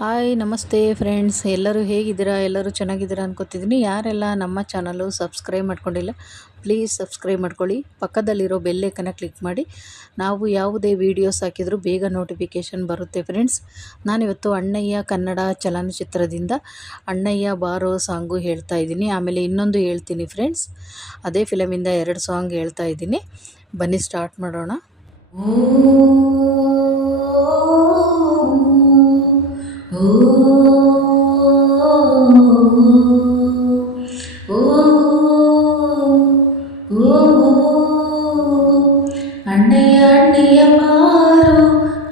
Hi ನಮಸ್ತೆ friends, ಎಲ್ಲರೂ ಹೇಗಿದ್ದೀರಾ? ಎಲ್ಲರೂ ಚೆನ್ನಾಗಿದ್ದೀರಾ ಅನ್ಕೋತಿದ್ದೀನಿ. ಯಾರೆಲ್ಲ ನಮ್ಮ ಚಾನಲು ಸಬ್ಸ್ಕ್ರೈಬ್ ಮಾಡ್ಕೊಂಡಿಲ್ಲ, ಪ್ಲೀಸ್ ಸಬ್ಸ್ಕ್ರೈಬ್ ಮಾಡ್ಕೊಳ್ಳಿ. ಪಕ್ಕದಲ್ಲಿರೋ ಬೆಲ್ಲೈಕನ್ನ ಕ್ಲಿಕ್ ಮಾಡಿ. ನಾವು ಯಾವುದೇ ವೀಡಿಯೋಸ್ ಹಾಕಿದರೂ ಬೇಗ ನೋಟಿಫಿಕೇಷನ್ ಬರುತ್ತೆ ಫ್ರೆಂಡ್ಸ್. ನಾನಿವತ್ತು ಅಣ್ಣಯ್ಯ ಕನ್ನಡ ಚಲನಚಿತ್ರದಿಂದ ಅಣ್ಣಯ್ಯ ಬಾರೋ ಸಾಂಗು ಹೇಳ್ತಾ ಇದ್ದೀನಿ. ಆಮೇಲೆ ಇನ್ನೊಂದು ಹೇಳ್ತೀನಿ ಫ್ರೆಂಡ್ಸ್. ಅದೇ ಫಿಲಮಿಂದ 2 ಸಾಂಗ್ ಹೇಳ್ತಾ ಇದ್ದೀನಿ. ಬನ್ನಿ ಸ್ಟಾರ್ಟ್ ಮಾಡೋಣ. ಅಣ್ಣಯ್ಯ ಅಣ್ಣಯ್ಯ ಬಾರೋ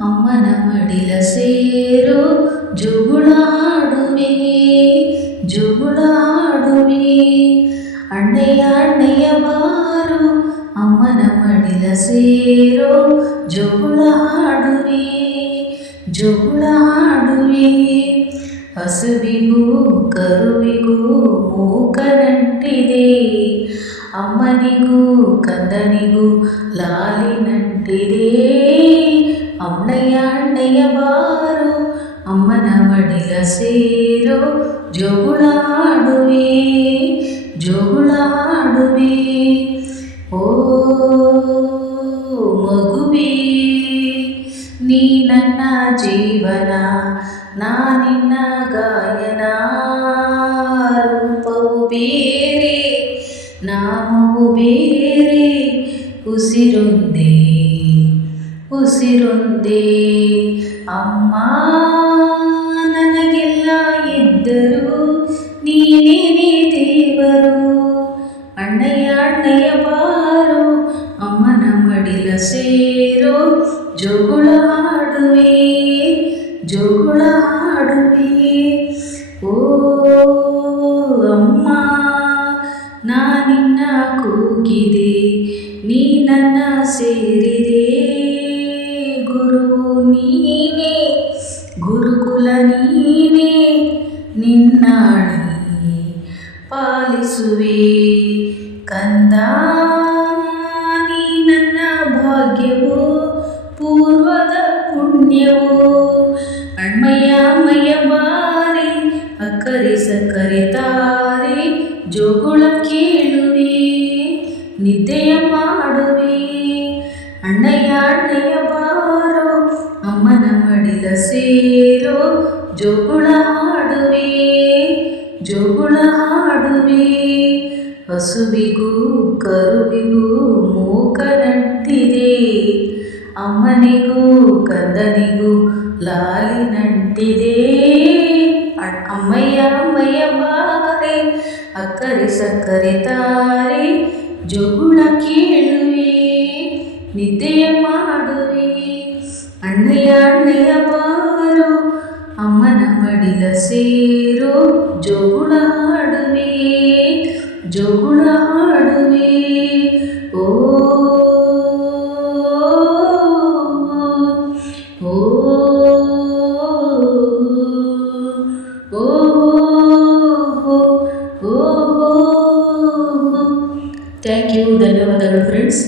ಅಮ್ಮನ ಮಡಿಲ ಸೇರೋ, ಜುಗುಳಾಡುವೆ ಜುಗುಳಾಡುವೆ. ಅಣ್ಣಯ್ಯ ಅಣ್ಣಯ್ಯ ಬಾರೋ ಅಮ್ಮನ ಮಡಿಲ ಸೇರೋ, ಜುಗುಳಾಡುವೆ ಜುಗುಳಾಡುವೆ. ಹಸುವಿಗೂ ಕರುವಿಗೂ ಮೂಕನಂಟಿದೆ, ಅಮ್ಮನಿಗೂ ಕಂದನಿಗೂ ಲಾಲಿನಂಟಿದೆ. ಅಣ್ಣಯ್ಯ ಅಣ್ಣಯ್ಯ ಬಾರೋ ಅಮ್ಮನ ಮಡಿಲ ಸೇರೋ, ಜೋಗುಳಾಡುವೆ ಜೋಗುಳಾಡುವೆ. ಓ ಮಗುವೇ, ನೀ ನನ್ನ ಜೀವನ, ನಾನಿನ್ನ ಗಾಯನ. ರೂಪವು ಬೇರೆ, ನಾಮವು ಬೇರೆ, ಉಸಿರೊಂದೇ ಉಸಿರೊಂದೇ. ಅಮ್ಮ ನನಗೆಲ್ಲ ಇದ್ದರು, ನೀನೇನೇ ದೇವರು. ಅಣ್ಣಯ್ಯ ಅಣ್ಣಯ್ಯ ಬಾರೋ ಅಮ್ಮನ ಮಡಿಲ ಸೇರೋ, ಜೋಗುಳಾಡುವೆ ಜೋಗುಳಾಡುವೆ. ಓ ಅಮ್ಮ, ನಾನಿನ್ನ ಕೂಗಿದೆ, ನೀ ನನ್ನ ಸೇರಿದೆ. ಗುರು ನೀನೇ, ಗುರುಕುಲ ನೀನೇ, ನಿನ್ನಾಣೆ ಪಾಲಿಸುವೆ. ಕಂದ ನೀ ನನ್ನ ಭಾಗ್ಯವೋ, ಪೂರ್ವದ ಪುಣ್ಯವೋ. ಅಣ್ಣಯ್ಯ ಅಮ್ಮಯ್ಯ ಬಾರೆ, ಅಕ್ಕರೆ ಸಕ್ಕರೆ ತಾರೆ, ಜೋಗುಳ ಕೇಳುವೆ, ನಿದ್ದೆಯ ಮಾಡುವೆ. ಅಣ್ಣಯ್ಯ ಅಣ್ಣಯ್ಯ ಬಾರೋ ಅಮ್ಮನ ಮಡಿಲ ಸೇರೋ, ಜೋಗುಳಾಡುವೆ ಜೋಗುಳಾಡುವೆ. ಹಸುವಿಗೂ ಕರುವಿಗೂ ಮೂಕನಂಟಿದೆ, ಅಮ್ಮನಿಗೂ ಕಂದನಿಗೂ ಲಾಲಿನಂಟಿದೆ. ಅಮ್ಮಯ್ಯ ಅಮ್ಮಯ್ಯ ಬಾರೆ, ಅಕ್ಕರೆ ಸಕ್ಕರೆ ತಾರೆ, ಜೋಗುಳ ಕೇಳುವೆ, ನಿದ್ದೆಯ ಮಾಡುವೆ. ಅಣ್ಣಯ್ಯ ಅಣ್ಣಯ್ಯ ಬಾರೋ ಅಮ್ಮನ ಮಡಿಲ ಸೇರೋ, ಜೋಗುಳಾಡುವೆ ಜೋಗುಳಾಡುವೆ. ಓ ಓ ಥ್ಯಾಂಕ್ ಯು, ಧನ್ಯವಾದಗಳು ಫ್ರೆಂಡ್ಸ್.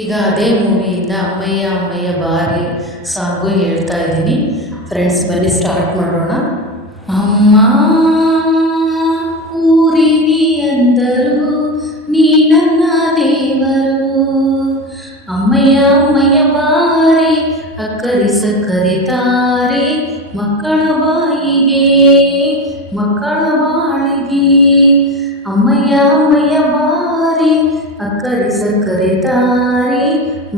ಈಗ ಅದೇ ಮೂವಿಯಿಂದ ಅಮ್ಮಯ್ಯ ಅಮ್ಮಯ್ಯ ಬಾರಿ ಸಾಂಗು ಹೇಳ್ತಾ ಇದ್ದೀನಿ ಫ್ರೆಂಡ್ಸ್. ಬನ್ನಿ ಸ್ಟಾರ್ಟ್ ಮಾಡೋಣ. ಅಮ್ಮ ಊರಿನಿ ಅಂದರು, ನೀ ನನ್ನ ದೇವರು. ಅಮ್ಮಯ್ಯ ಅಮ್ಮಯ್ಯ ಬಾರಿ, ಅಕ್ಕರೆ ಸಕ್ಕರೆ ತಾರೆ, ಮಕ್ಕಳ ಬಾಯಿಗೆ ಮಕ್ಕಳ ಬಾಳಿಗೆ. ಅಮ್ಮಯ್ಯ ಅಮ್ಮಯ್ಯ ಬಾರಿ, ಅಕ್ಕರೆ ಸಕ್ಕರೆ ತಾರೆ,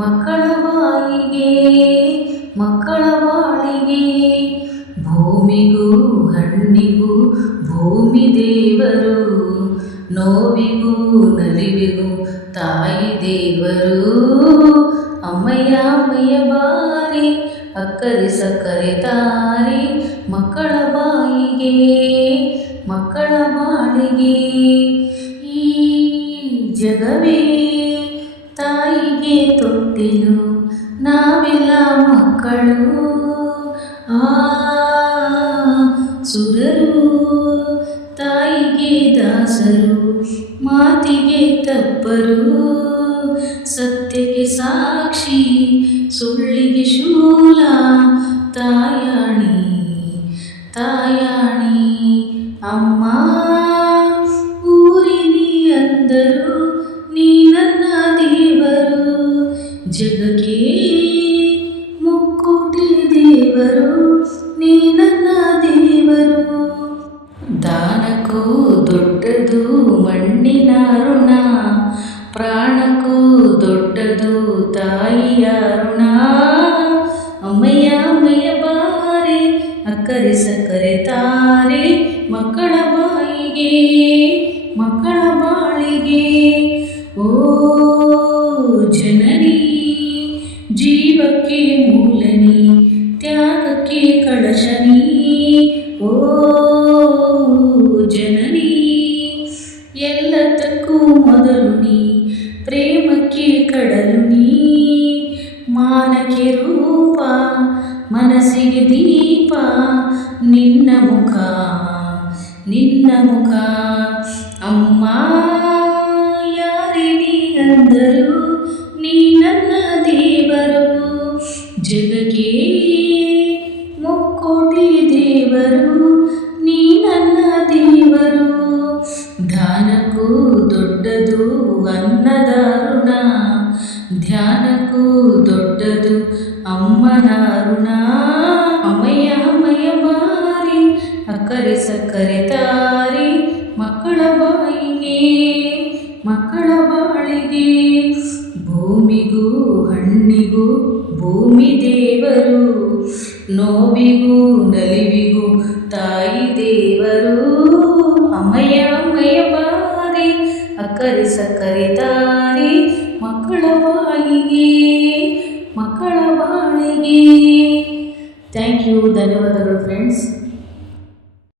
ಮಕ್ಕಳ ಬಾಯಿಗೆ ಮಕ್ಕಳ ಬಾಳಿಗೆ. ಭೂಮಿಗೂ ಹಣ್ಣಿಗೂ ಭೂಮಿ ದೇವರು, ನೋವಿಗೂ ನಲಿವಿಗೂ ತಾಯಿ ದೇವರು. ಅಮ್ಮಯ್ಯ ಅಮ್ಮಯ್ಯ ಬಾರಿ, ಅಕ್ಕರೆ ಸಕ್ಕರೆ ತಾರೆ, ಮಕ್ಕಳ ಬಾಯಿಗೆ ಮಕ್ಕಳ ಬಾಳಿಗೆ. ಈ ಜಗವೇ ತಾಯಿಗೆ ತೊಟ್ಟಿಲು, ನಾವೆಲ್ಲ ಮಕ್ಕಳು. ಆ ಸುರರು ತಾಯಿಗೆ ದಾಸರು, ಮಾತಿಗೆ ತಪ್ಪರು. ಸತ್ಯಕ್ಕೆ ಸಾಕ್ಷಿ, ಸುಳ್ಳಿಗೆ ಶೂಲ, ತಾಯಾಣಿ ಅಕ್ಕರೆ ಸಕ್ಕರೆ ತಾರೆ ಮಕ್ಕಳ ಬಾಯಿಗೆ ಮಕ್ಕಳ ಬಾಳಿಗೆ ಓ ಜನನಿ ಜೀವಕ್ಕೆ ಮೂಲನಿ ತ್ಯಾಗಕ್ಕೆ ಕಳಶನಿ ಓ ಜನನಿ ಎಲ್ಲದಕ್ಕೂ ಮೊದಲು ನೀ ಪ್ರೇಮಕ್ಕೆ ಕಡಲು ನೀ ಮಾನಕ್ಕೆ ರೂಪ ಮನಸ್ಸಿಗೆ ದೀಪ ನಿನ್ನ ಮುಖ ಅಮ್ಮ ಯಾರೇ ನೀ ಅಂದರು ನೀ ನನ್ನ ದೇವರು ಜಗಕ್ಕೆ ಮುಕ್ಕೋಟಿ ದೇವರು ನೀ ನನ್ನ ದೇವರು ದಾನಕ್ಕೂ ದೊಡ್ಡದು ಅನ್ನದ ಋಣ ಧ್ಯಾನಕ್ಕೂ ದೊಡ್ಡದು ಅಮ್ಮನ ಋಣ ಅಮಯ ಅಮಯ ಬಾರಿ ಅಕ್ಕರೆ ಸಕ್ಕರೆ ತಾರೆ ಮಕ್ಕಳ ಬಾಯಿಗೆ ಮಕ್ಕಳ ಬಾಳಿಗೆ ಭೂಮಿಗೂ ಹಣ್ಣಿಗೂ ಭೂಮಿ ದೇವರು ನೋವಿಗೂ ನಲಿವಿಗೂ ತಾಯಿ ದೇವರು ಅಮಯ ಅಮಯ ಬಾರಿ ಅಕ್ಕರೆ ಸಕ್ಕರೆ ತಾರೆ ಮಕ್ಕಳ ಬಾಳಿಗೆ ಮಕ್ಕಳ ಬಾಳಿಗೆ ಥ್ಯಾಂಕ್ ಯು ಧನ್ಯವಾದಗಳು ಫ್ರೆಂಡ್ಸ್.